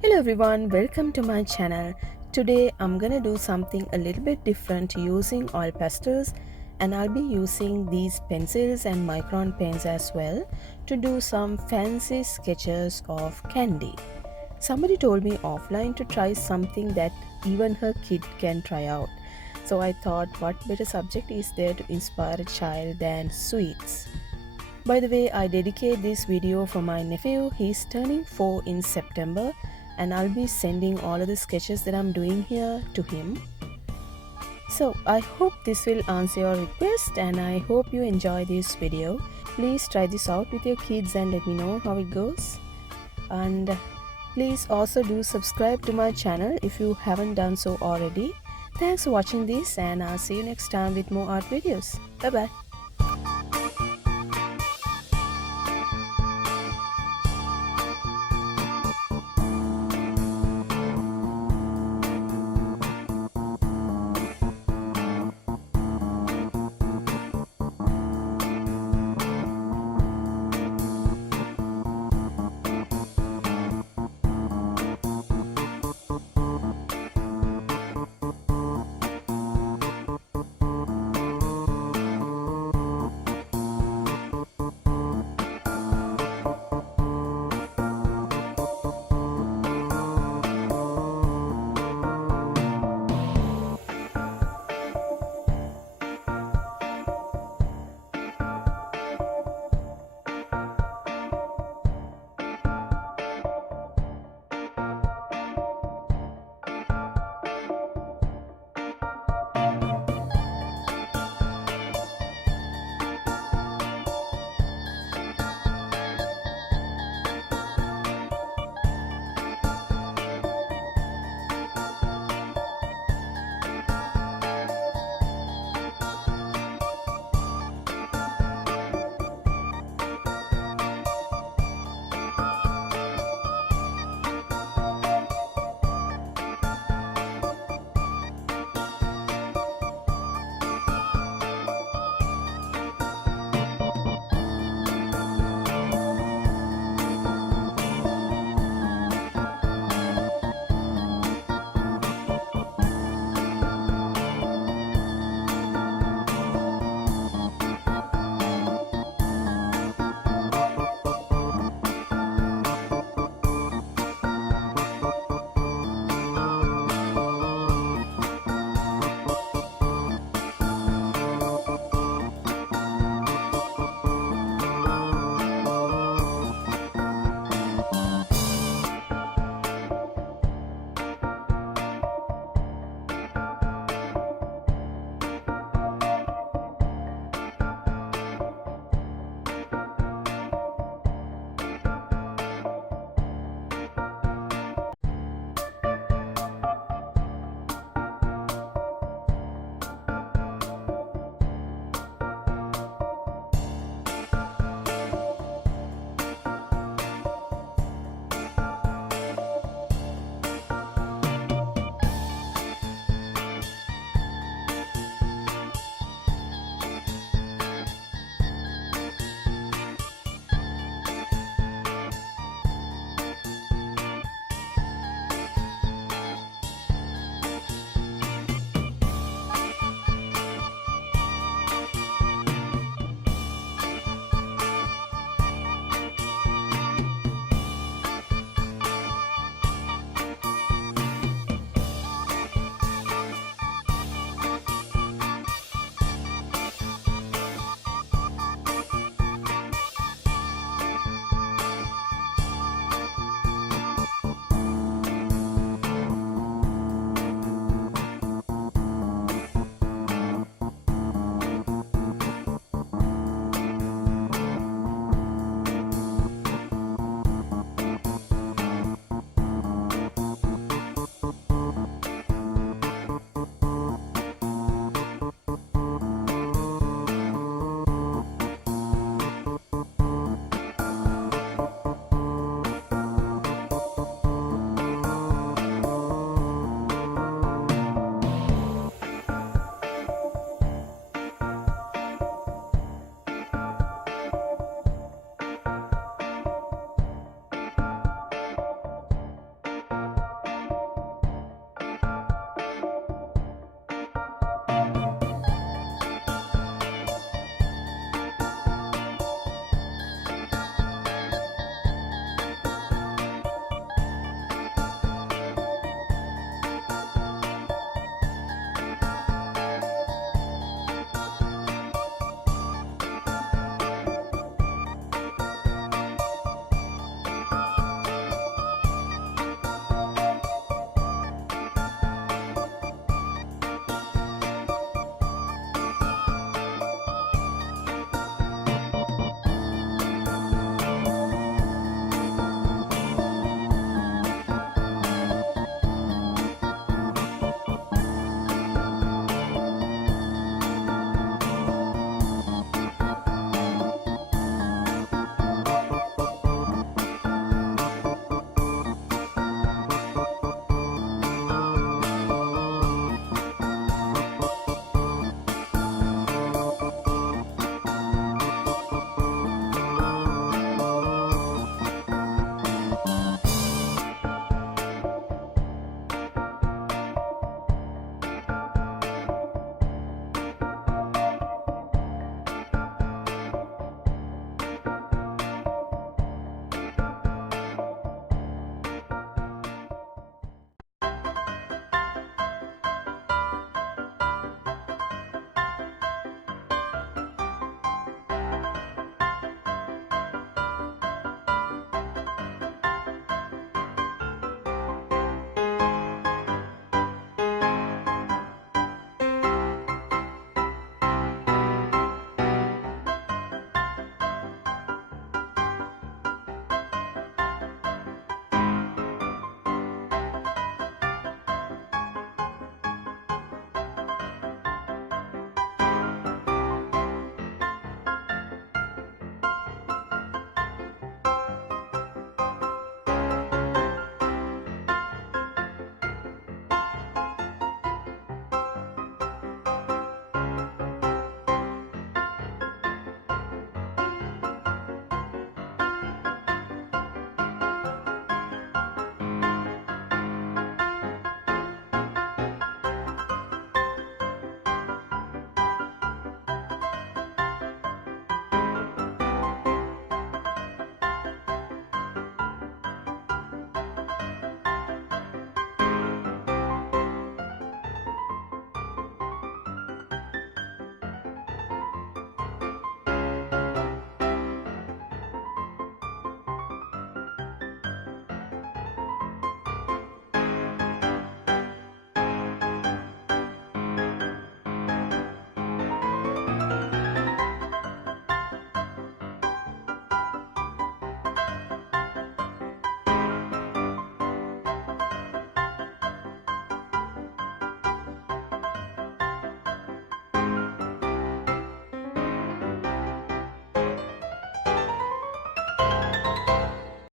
Hello everyone, welcome to my channel. Today I'm gonna do something a little bit different using oil pastels, and I'll be using these pencils and micron pens as well to do some fancy sketches of candy. Somebody told me offline to try something that even her kid can try out. So I thought, what better subject is there to inspire a child than sweets? By the way, I dedicate this video for my nephew. He's turning 4 in September, and I'll be sending all of the sketches that I'm doing here to him. So I hope this will answer your request, and I hope you enjoy this video. Please try this out with your kids and let me know how it goes. And please also do subscribe to my channel if you haven't done so already. Thanks for watching this, and I'll see you next time with more art videos. Bye bye.